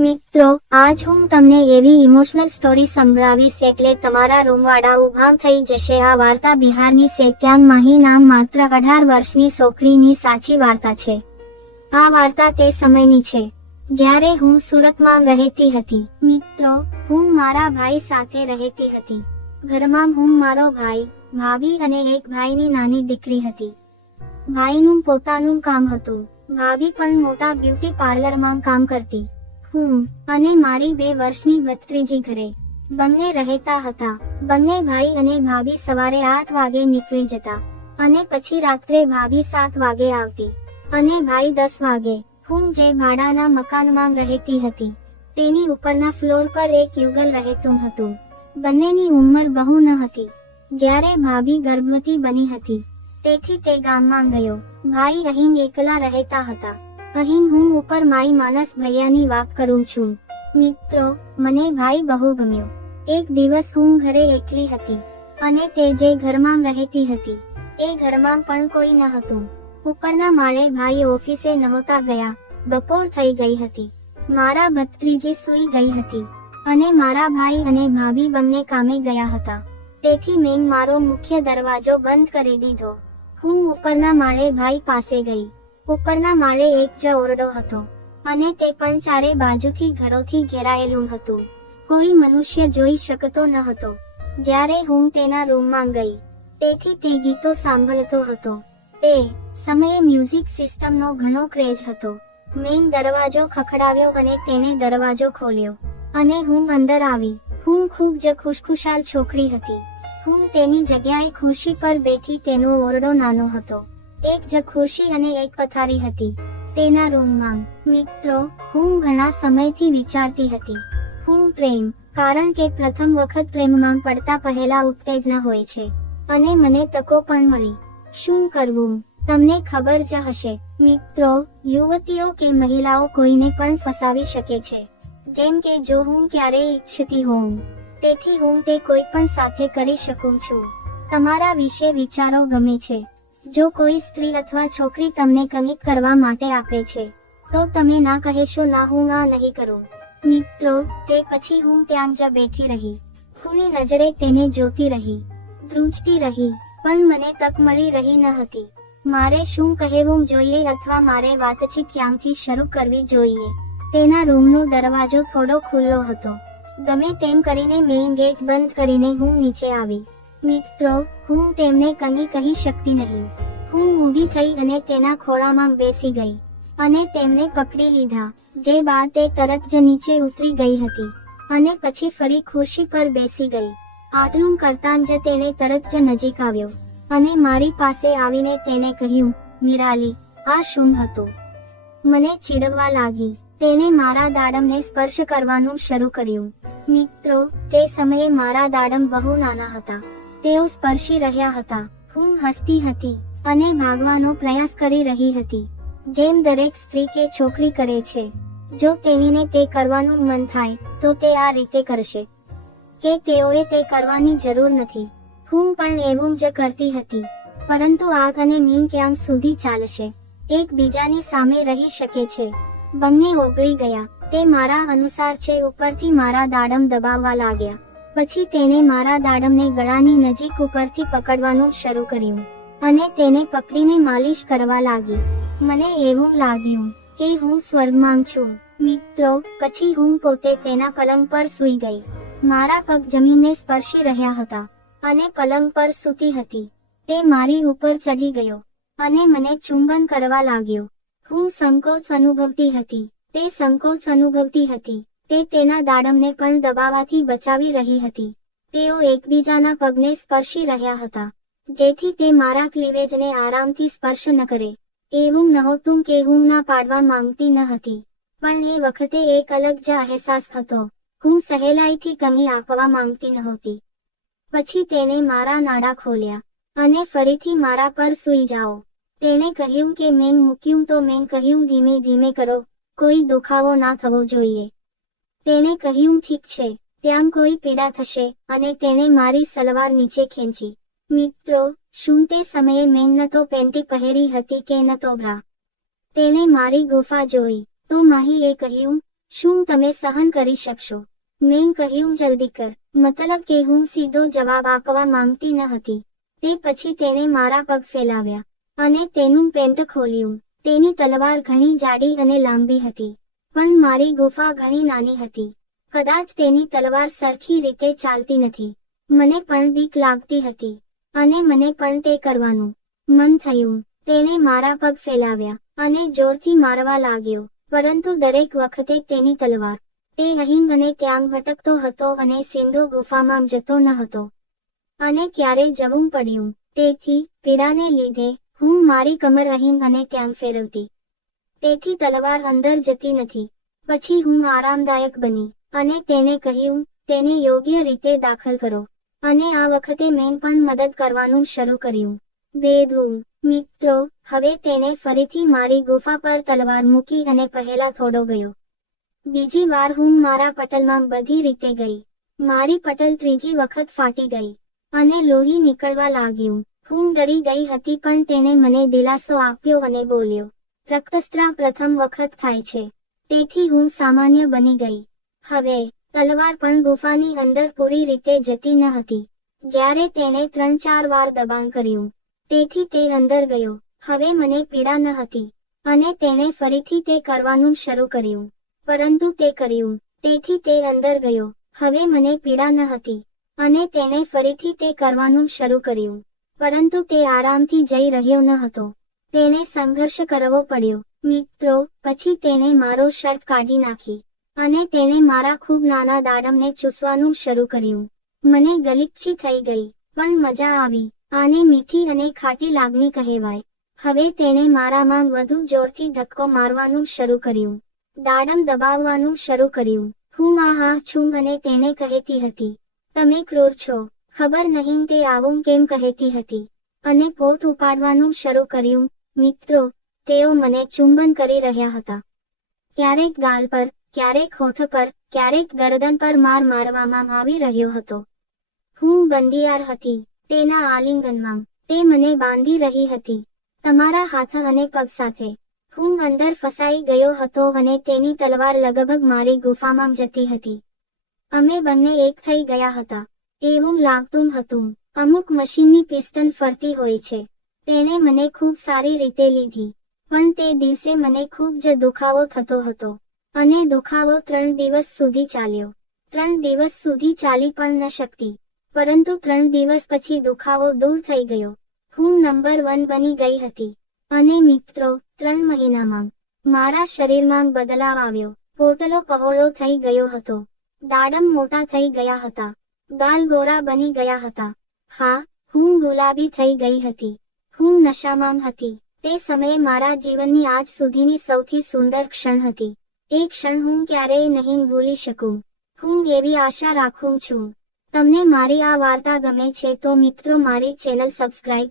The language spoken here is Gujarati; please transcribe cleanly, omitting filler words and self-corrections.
મિત્રો, આજ હું તમને એવી ઇમોશનલ સ્ટોરી સંભળાવીશ એટલે તમારા રૂમવાળા ઊભા થઈ જશે. આ વાર્તા બિહારની છે. ત્યાં માહી નામ માત્ર 18 વર્ષની છોકરીની સાચી વાર્તા છે. આ વાર્તા તે સમયની છે જ્યારે હું સુરતમાં રહેતી હતી. મિત્રો, હું મારા ભાઈ સાથે રહેતી હતી. ઘરમાં હું, મારો ભાઈ, ભાભી અને એક ભાઈની નાની દીકરી હતી. ભાઈનું પોતાનું કામ હતું. ભાભી પણ મોટા બ્યુટી પાર્લરમાં કામ કરતી. હું અને મારી 2 વર્ષની ભત્રીજી ઘરે બંને રહેતા હતા. બંને ભાઈ અને ભાભી સવારે 8 વાગે નીકળી જતા અને પછી રાત્રે ભાભી 7 વાગે આવતી અને ભાઈ 10 વાગે. હું જે ભાડાના મકાનમાં રહેતી હતી તેની ઉપરના ફ્લોર પર એક યુગલ રહેતું હતું. બંનેની ઉંમર બહુ ન હતી. જ્યારે ભાભી ગર્ભવતી બની હતી તેથી તે ગામમાં ગયો. ભાઈ અહીં એકલા રહેતા હતા. અહીં હું ઉપર માઈ માનસ ભૈયાની વાત કરું છું. મિત્રો, મને ભાઈ બહુ ગમ્યો. એક દિવસ હું ઘરે એકલી હતી અને તે જે ઘરમાં રહેતી હતી એ ઘરમાં પણ કોઈ ન હતું. ઉપરના માળે ભાઈ ઓફિસે નહોતા ગયા. બપોર થઈ ગઈ હતી. મારા ભત્રીજી સૂઈ ગઈ હતી અને મારા ભાઈ અને ભાભી બંને કામે ગયા હતા. તેથી મેં મારો મુખ્ય દરવાજો બંધ કરી દીધો. હું ઉપરના માળે ભાઈ પાસે ગઈ. ઉપરના માળે એક જ ઓરડો હતો અને તે પણ ચારે બાજુથી ઘરોથી ઘેરાયેલું હતું. કોઈ મનુષ્ય જોઈ શકતો ન હતો. જ્યારે હું તેના રૂમમાં ગઈ તેથી તે ગીતો સાંભળતો હતો. તે સમયે મ્યુઝિક સિસ્ટમનો ઘણો ક્રેઝ હતો. મેં દરવાજો ખખડાવ્યો અને તેને દરવાજો ખોલ્યો અને હું અંદર આવી. હું ખૂબ જ ખુશખુશાલ છોકરી હતી. હું તેની જગ્યાએ ખુરશી પર બેઠી. તેનો ઓરડો નાનો હતો. એક જ ખુરશી અને એક પથારી હતી તેના રૂમમાં. મિત્રો, હું ઘણા સમયથી વિચારતી હતી હું પ્રેમ, કારણ કે પ્રથમ વખત પ્રેમમાં પડતા પહેલા ઉત્તેજના હોય છે અને મને તકો પણ મળી. શું કરવું તમને ખબર જ હશે. મિત્રો, યુવતીઓ કે મહિલાઓ કોઈને પણ ફસાવી શકે છે. જેમ કે જો હું ક્યારેય ઈચ્છતી હોઉં તેથી હું તે કોઈ પણ સાથે કરી શકું છું. તમારા વિશે વિચારો ગમે છે. જો કોઈ સ્ત્રી અથવા છોકરી તમને કંઈક કરવા માટે આપે છે તો તમે ના કહેશો, ના, હું આ નહીં કરું. મિત્રો, તે પછી હું ત્યાં જ બેઠી રહી. ખૂની નજરે તેને જોતી રહી, ધ્રુજતી રહી, પણ મને તક મળી રહી ન હતી. મારે શું કહેવું જોઈએ અથવા મારે વાતચીત ક્યાંથી શરૂ કરવી જોઈએ. તેના રૂમનો દરવાજો થોડો ખુલ્લો હતો. ગમે તેમ કરીને મેઇન ગેટ બંધ કરીને હું નીચે આવી. મિત્રો, હું તેમને કંઈ કહી શકતી નહીં. હું ઊભી થઈ અને તેના ખોળામાં બેસી ગઈ અને તેમને પકડી લીધા. જે બાદ તે તરત જ નીચે ઉતરી ગઈ હતી અને પછી ફરી ખુરશી પર બેસી ગઈ. આટલું કરતાં જ તેણે તરત જ નજીક આવ્યો અને મારી પાસે આવીને તેણે કહ્યું, મિરાલી, આ શું હતું? મને ચીડવવા લાગી. તેણે મારા દાડમને સ્પર્શ કરવાનું શરૂ કર્યું. મિત્રો, તે સમયે મારા દાડમ બહુ નાના હતા. તેઓ સ્પર્શી રહ્યા હતા. હું હસતી હતી અને ભાગવાનો પ્રયાસ કરી રહી હતી, જેમ દરેક સ્ત્રી કે છોકરી કરે છે. જો તેણીને તે કરવાનું મન થાય તો તે આ રીતે કરશે કે તેઓએ તે કરવાની જરૂર નથી. હું પણ એવું જ કરતી હતી. પરંતુ આગ અને મીણ ક્યાં સુધી ચાલશે? એકબીજાની સામે રહી શકે છે. બંને ઓગળી ગયા. તે મારા અનુસાર છે. ઉપરથી મારા દાડમ દબાવવા લાગ્યા. પછી તેણે મારા દાડમને ગળાની નજીક ઉપરથી પકડવાનું શરૂ કર્યું અને તેને પકડીને માલિશ કરવા લાગી. મને એવું લાગ્યું કે હું સ્વર્ગમાં છું. મિત્રો, પછી હું પોતે તેના પલંગ પર સૂઈ ગઈ. મારા પગ જમીનને સ્પર્શી રહ્યા હતા અને પલંગ પર સૂતી હતી. તે મારી ઉપર ચઢી ગયો અને મને ચુંબન કરવા લાગ્યો. હું સંકોચ અનુભવતી હતી. તે સંકોચ અનુભવતી હતી. તે તેના દાડમને પણ દબાવાથી બચાવી રહી હતી. તેઓ એકબીજાના પગને સ્પર્શી રહ્યા હતા જેથી તે મારા ક્લીવેજને આરામથી સ્પર્શ ન કરે. એવું નહોતું કે હું ના પાડવા માંગતી ન હતી, પણ એ વખતે એક અલગ જ અહેસાસ હતો. હું સહેલાઈથી કંઈ આપવા માંગતી નહોતી. પછી તેણે મારા નાડા ખોલ્યા અને ફરીથી મારા પર સૂઈ જાઓ. તેણે કહ્યું કે મેં મૂક્યું તો મેં કહ્યું, ધીમે ધીમે કરો, કોઈ દુખાવો ના થવો જોઈએ. તેણે કહ્યું, ઠીક છે, ત્યાં કોઈ પીડા થશે, અને તેણે મારી સલવાર નીચે ખેંચી. મિત્રો, શું તે સમયે મેં ન તો પેન્ટી પહેરી હતી કે ન તો બ્રા. તેણે મારી ગુફા જોઈ તો માહીએ કહ્યું, શું તમે સહન કરી શકશો? મેં કહ્યું જલ્દી કર. મતલબ કે હું સીધો જવાબ આપવા માંગતી ન હતી. તે પછી તેણે મારા પગ ફેલાવ્યા અને તેનું પેન્ટ ખોલ્યું. તેની તલવાર ઘણી જાડી અને લાંબી હતી, પણ મારી ગુફા ઘણી નાની હતી. કદાચ તેની તલવાર સરખી રીતે ચાલતી નથી. મને પણ બીક લાગતી હતી અને મને પણ તે કરવાનું મન થયું. તેણે મારા પગ ફેલાવ્યા અને જોરથી મારવા લાગ્યો, પરંતુ દરેક વખતે તેની તલવાર તે અહીં અને ત્યાં ભટકતો હતો અને સીધો ગુફામાં જતો ન હતો. અને ક્યારે જવું પડ્યું. તેથી પીડાને લીધે હું મારી કમર અહીં અને ત્યાં ફેરવતી. તેથી તલવાર અંદર જતી નથી. પછી હું આરામદાયક બની અને તેને કહ્યું, તેને યોગ્ય રીતે દાખલ કરો. અને આ વખતે મેં પણ મદદ કરવાનું શરૂ કર્યું. બેડરૂમ. મિત્રો, હવે તેણે ફરીથી મારી ગુફા પર તલવાર મૂકી અને પહેલા થોડો ગયો. બીજી વાર હું મારા પટલમાં બધી રીતે ગઈ. મારી પટલ ત્રીજી વખત ફાટી ગઈ અને લોહી નીકળવા લાગ્યું. હું ડરી ગઈ હતી, પણ તેણે મને દિલાસો આપ્યો અને બોલ્યો, રક્તસ્રાવ પ્રથમ વખત થાય છે, તેથી હું સામાન્ય બની ગઈ. હવે તલવાર પણ ગુફાની અંદર પૂરી રીતે જતી ન હતી. જ્યારે તેણે 3-4 વાર દબાણ કર્યું, તેથી તે અંદર ગયો. હવે મને પીડા ન હતી અને તેણે ફરીથી તે કરવાનું શરૂ કર્યું, પરંતુ તે કર્યું. તેથી તે અંદર ગયો. હવે મને પીડા ન હતી અને તેણે ફરીથી તે કરવાનું શરૂ કર્યું, પરંતુ તે આરામથી જઈ રહ્યો ન હતો. તેણે સંઘર્ષ કરવો પડ્યો. મિત્રો, પછી તેણે મારો શર્ટ કાઢી નાખી અને તેણે મારા ખૂબ નાના દાડમને ચૂસવાનું શરૂ કર્યું. મને ગલીચ્છી થઈ ગઈ, પણ મજા આવી. આને મીઠી અને ખાટી લાગણી કહેવાય. હવે તેણે મારામાં વધુ જોરથી ધક્કો મારવાનું શરૂ કર્યું. દાડમ દબાવવાનું શરૂ કર્યું. હું આહા છું અને તેને કહેતી હતી, તમે ક્રૂર છો. ખબર નહીં તે આવું કેમ કહેતી હતી. અને પોટ ઉપાડવાનું શરૂ કર્યું. મિત્રો, તેઓ મને ચુંબન કરી રહ્યા હતા. ક્યારેક ગાલ પર, ક્યારેક હોઠ પર, ક્યારેક ગરદન પર માર મારવામાં આવી રહ્યો હતો. હું બંધિયાર હતી તેના આલિંગનમાં. તે મને બાંધી રહી હતી, તમારા હાથ અને પગ સાથે. હું અંદર ફસાઈ ગયો હતો અને તેની તલવાર લગભગ મારી ગુફામાં જતી હતી. અમે બંને એક થઈ ગયા હતા. એવું લાગતું હતું અમુક મશીનની પિસ્ટન ફરતી હોય છે. તેણે મને ખૂબ સારી રીતે લીધી, પણ તે દિવસે મને ખૂબ જ દુખાવો થતો હતો. અને દુખાવો 3 દિવસ સુધી ચાલ્યો. 3 દિવસ સુધી ચાલી પણ ન શકતી, પરંતુ 3 દિવસ પછી દુખાવો દૂર થઈ ગયો. હું નંબર 1 બની ગઈ હતી. અને મિત્રો, 3 મહિનામાં મારા શરીરમાં બદલાવ આવ્યો. પોટલો પહોળો થઈ ગયો હતો. દાડમ મોટા થઈ ગયા હતા. ગાલ ગોરા બની ગયા હતા. હા, હું ગુલાબી થઈ ગઈ હતી. હું નશામાં હતી. તે સમયે મારા જીવનની આજ સુધીની સૌથી સુંદર ક્ષણ હતી. એ ક્ષણ હું ક્યારેય નહીં ભૂલી શકું. હું એવી આશા રાખું છું તમને મારી આ વાર્તા ગમે છે તો મિત્રો મારી ચેનલ સબસ્ક્રાઇબ